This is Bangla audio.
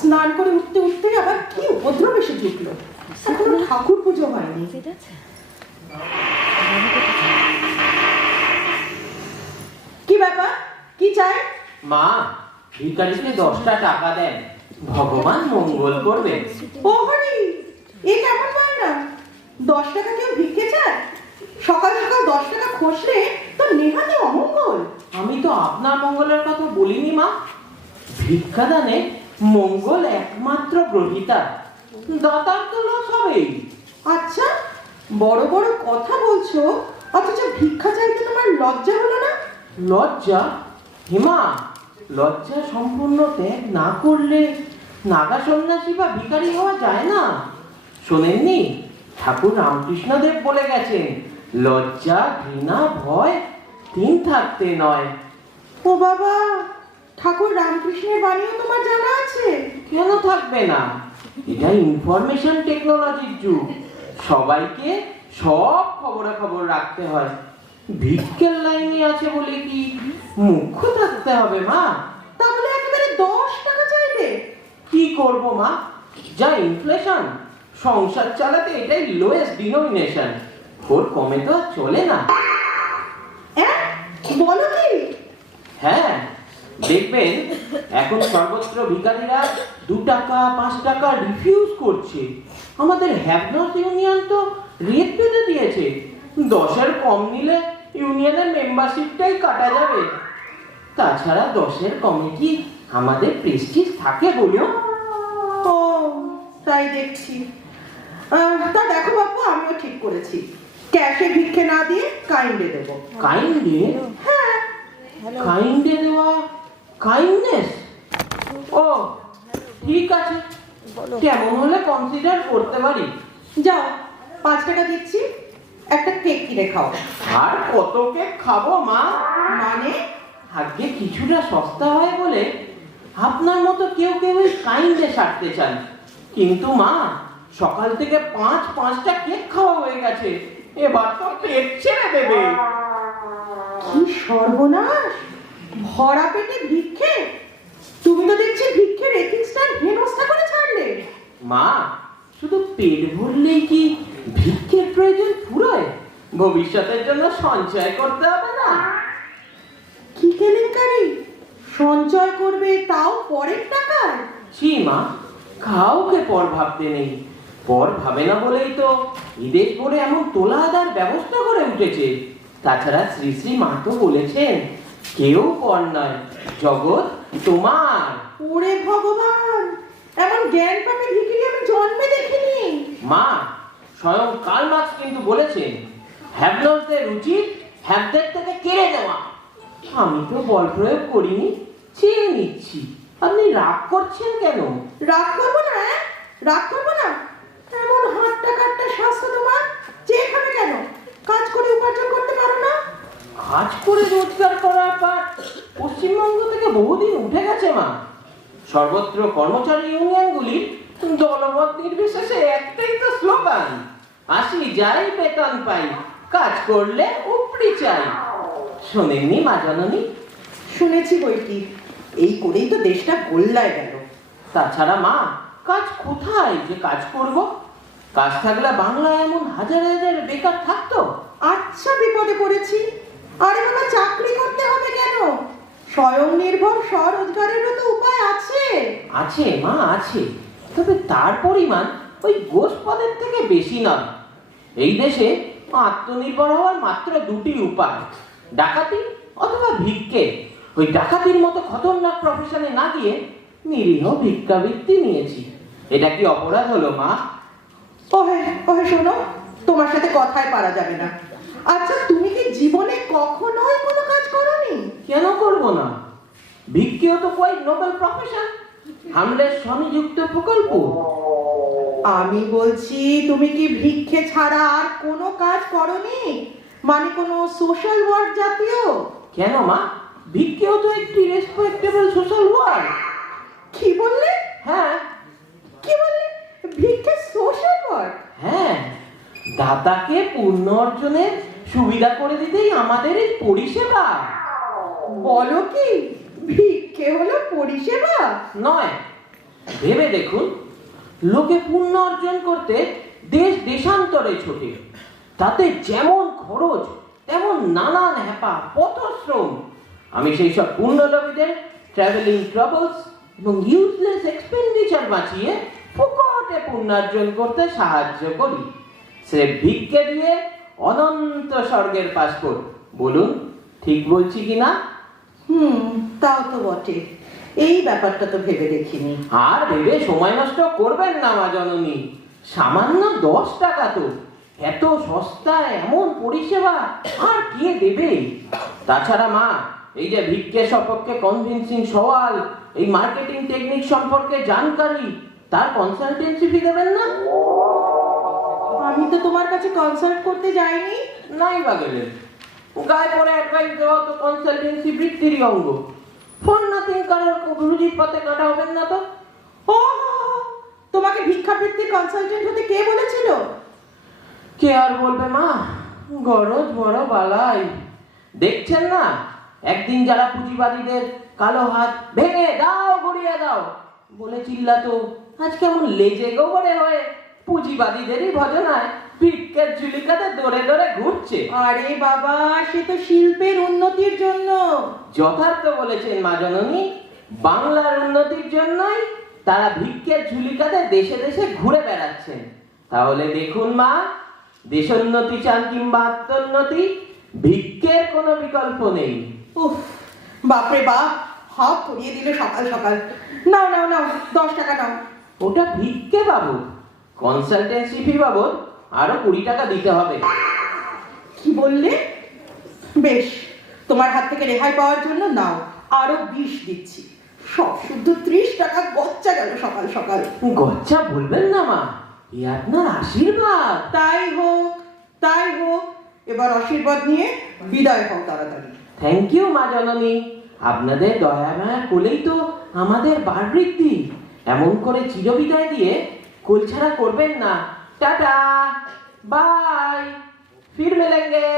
স্নান করে উঠতে উঠতে আবার কি উপদ্রব এসে ঢুকলো। এখনো ঠাকুর পুজো হয়নি। কি ব্যাপার, কি চাই? মা, ভিখারিকে 10টা টাকা দেন, ভগবান মঙ্গল করবে। ও হরি, এ কেমন হয় না? 10 টাকা কেউ ভিক্ষে চায়? সকাল সকাল 10 টাকা খসলে তো নেহাতি অমঙ্গল। আমি তো আপনার মঙ্গলের কথা বলিনি মা। ভিক্ষাদানে মঙ্গল একমাত্র গ্রহিতা, দাতার তো লস হবেই। আচ্ছা, বড় বড় কথা বলছো, অথচ ভিক্ষা চাইতে তোমার লজ্জা হলো না? লজ্জা? হিমা, লজ্জা সম্পূর্ণ ত্যাগ না করলে নাগা সন্ন্যাসী বা ভিখারি হওয়া যায় না। শোনেননি, ঠাকুর রামকৃষ্ণদেব বলে গেছেন, লজ্জা, ঘৃণা, ভয় 3 থাকতে নয়। ও বাবা, ঠাকুর রামকৃষ্ণের বাণীও তোমার জানা আছে? কেন থাকবে না? এটা ইনফরমেশন টেকনোলজির যুগ, সবাইকে সব খবরাখবর রাখতে হয়। ভিক্ষের লাইনে আছে বলে কি মুখ্য থাকতে হবে মা? তাহলে একেবারে 10 টাকা চাইবে? কি করব মা, যা ইনফ্লেশন, সংসার চালাতে এটাই লোয়েস্ট ডিনোমিনেশন। ওর কমে তো আর চলে না। বলো কি? হ্যাঁ, দেখবেন এখন সর্বত্র ভিখারিরা 2 টাকা 5 টাকা রিফিউজ করছে। আমাদের হ্যাভনর্স ইউনিয়ন তো রেট বেঁধে দিয়েছে, 10-এর কম নিলে ইউনিয়নের মেম্বারশিপটাই কাটা যাবে। তাছাড়া 10-এর কমে কি আমাদের প্রেস্টিজ থাকে বলো? ও তাই দেখছি। তা দেখো বাপু, আমিও ঠিক করেছি, ক্যাশে ভিক্ষে না দিয়ে কাইন্ডে দেবো। কাইন্ডে? হ্যাঁ। কাইন্ডে দেওয়া কাইন্ডনেস? ও ঠিক আছে, কেমন হলে কনসিডার করতে পারি। যাও, 5 টাকা দিচ্ছি, একটা কেক কিনে খাও। আর কত কেক খাবো মা? মানে? আজকে কিছুটা সস্তা হয় বলে আপনার মতো কেউ কেউ কাইন্ডে সারতে চান, কিন্তু মা সকাল থেকে 5-5টা কেক খাওয়া হয়ে গেছে, এবার তো পেট ছেড়ে দেবে। কি সর্বনাশ, ভরা পেটে ভিক্ষে! তুমি তো দেখছি ভিক্ষের এথিক্সটা হেনস্থা করে ছাড়লে। মা, শুধু পেট ভরলেই কি ভিক্ষের প্রয়োজন ফুরোয়? ভবিষ্যতের জন্য সঞ্চয় করতে হবে না? কি কেলেঙ্কারি! সঞ্চয় করবে, তাও পরের টাকায়? ছি মা, কাউকে পর ভাবতে নেই। পর ভাবে না বলেই তো ঈদের পরে এমন তোলা আদার ব্যবস্থা করে উঠেছে। তাছাড়া শ্রী শ্রী মা তো বলেছেন, কেউ পর নয়, জগৎ তোমার। ওরে ভগবান, এমন জ্ঞান পাপে ভিখিরি আমি জন্মে দেখিনি। মা, স্বয়ং কার্ল মার্কস কিন্তু বলেছেন, হ্যাভনর্সদের উচিত হ্যাভদের থেকে কেড়ে নেওয়া। আমি তো বল প্রয়োগ করিনি, চেয়ে নিচ্ছি। আপনি রাগ করছেন কেন? রাগ করবো না? রাগ করবো না? এমন হাটটা কাটটা স্বাস্থ্য তোমার, চেয়ে খাবে কেন? কাজ করে উপার্জন করতে পারো না? কাজ করে রোজগার করার পর পশ্চিমবঙ্গ থেকে বহুদিন উঠে গেছে মা। সর্বত্র কর্মচারী ইউনিয়নগুলির দলমত নির্বিশেষে একটাই তো স্লোগান, আসি যাই বেতন পাই, কাজ করলে উপরি চাই। শোনেননি মা জননী? শুনেছি বইটি, এই করেই তো দেশটা গোল্লায় গেল। তাছাড়া মা, কাজ কোথায় যে কাজ করব? কাজ থাকলে বাংলায় এমন হাজার হাজার বেকার থাকতো। আচ্ছা, বিপদে পড়েছি। আরে বাবা, চাকরি করতে হবে কেন? স্বয়ং নির্ভর স্বরোজগারেরও তো উপায় আছে। আছে মা, আছে, তবে তার পরিমাণ ওই গোষ্পদের থেকে বেশি নয়। এই দেশে আত্মনির্ভর হওয়ার মাত্র 2টি উপায়, ডাকাতি অথবা ভিক্ষে। ওই ডাকাতির মতো খতরনাক প্রফেশনে না গিয়ে নিরীহ ভিক্ষাবৃত্তি নিয়েছি। এটা কি অপরাধ হলো মা? ওহে ওহে শোনো, তোমার সাথে কথায় পারা যাবে না। আচ্ছা, তুমি কি জীবনে কখনোই কোনো কাজ করোনি? কেন করব না? ভিক্ষেও তো কোয়াইট নোবেল প্রফেশন, আমাদের স্বনিযুক্ত প্রকল্প। আমি বলছি, তুমি কি ভিক্ষে ছাড়া আর কোনো কাজ করোনি? মানে কোনো সোশ্যাল ওয়ার্ক জাতীয়? কেন মা, ভিক্ষেও তো একটি রেসপেক্টেবল সোশ্যাল ওয়ার্ক। কি বললে? হ্যাঁ কি বললে? ভিক্ষে সোশ্যাল ওয়ার্ক? হ্যাঁ, দাতাকে পুণ্য অর্জনের সুবিধা করে দিতেই আমাদের এই পরিষেবা। বলো কি, ভিক্ষে হলো পরিষেবা? নয়, ভেবে দেখুন, লোকে পুণ্য অর্জন করতে দেশ দেশান্তরে ছোটে, তাতে যেমন খরচ তেমন নানান হ্যাপা পথশ্রম। আমি সেই সব পুণ্যলোভীদের ট্রাভেলিং ট্রাভেলস এবং ইউজলেস এক্সপেন্ডিচার বাঁচিয়ে ফুকটে পুণ্যার্জন করতে সাহায্য করি, সে ভিক্ষে দিয়ে অনন্ত স্বর্গের পাসপোর্ট। বলুন ঠিক বলছি কিনা? তাও তো বটে, এই ব্যাপারটা তো ভেবে দেখিনি। আর ভেবে সময় নষ্ট করবেন না মা জননী, সামান্য 10 টাকা তো, এত সস্তায় এমন পরিষেবা আর কে দেবে? তাছাড়া মা, এই যে ভিক্ষে সপক্ষে কনভিন্সিং সওয়াল, এই মার্কেটিং টেকনিক সম্পর্কে জানকারি, তার কনসালটেন্সি ফি দেবেন না? আমি তো তোমার কাছে কনসাল্ট করতে যাইনি। নাই বা গেলেন, গায়ে পরে অ্যাডভাইস দেওয়া তো কনসালটেন্সি বৃত্তিরই অঙ্গ। ফোন নাথিং কারোর রুজির পথে কাটা হবেন না তো। ও, তোমাকে ভিক্ষাবৃত্তির কনসালটেন্ট হতে কে বলেছিল? কে আর বলবে মা, গরজ বড় বালাই। দেখছেন না, একদিন যারা পুঁজিবাদীদের কালো হাত ভেঙে দাও গড়িয়ে দাও বলে চিল্লাতো, আজ কেমন লেজে গোবরে হয়ে পুঁজিবাদীদেরই ভজনায় ভিক্ষের ঝুলিকাতে দৌড়ে দৌড়ে ঘুরছে। আরে বাবা, সে তো শিল্পের উন্নতির জন্য। যথার্থ বলেছেন মা জননী, বাংলার উন্নতির জন্যই তারা ভিক্ষের ঝুলিকাতে দেশে দেশে ঘুরে বেড়াচ্ছেন। তাহলে দেখুন মা, দেশোন্নতি চান কিংবা আত্মোন্নতি, ভিক্ষের কোনো বিকল্প নেই। উফ, বাপরে বাপ, হাত পরিয়ে দিলে সকাল সকাল। নাও নাও নাও, 10 টাকা নাও। ওটা ভিক্ষে বাবদ, কনসালটেন্সি ফি বাবদ আরো 20 টাকা দিতে হবে। কি বললে? বেশ, তোমার হাত থেকে রেহাই পাওয়ার জন্য নাও, আরো 20 দিচ্ছি। সব শুদ্ধ 30 টাকা গচ্চা গেল সকাল সকাল। গচ্চা বলবেন না মা, এ আপনার আশীর্বাদ। তাই হোক, তাই হোক, এবার আশীর্বাদ নিয়ে বিদায় হও তাড়াতাড়ি। থ্যাংক ইউ মা জননী, আপনাদের দয়া মায়া কোলেই তো আমাদের বার বৃদ্ধি। এমন করে চিরবিদায় দিয়ে কোলছাড়া করবেন না। টাটা, বাই, ফির মিলেঙ্গে।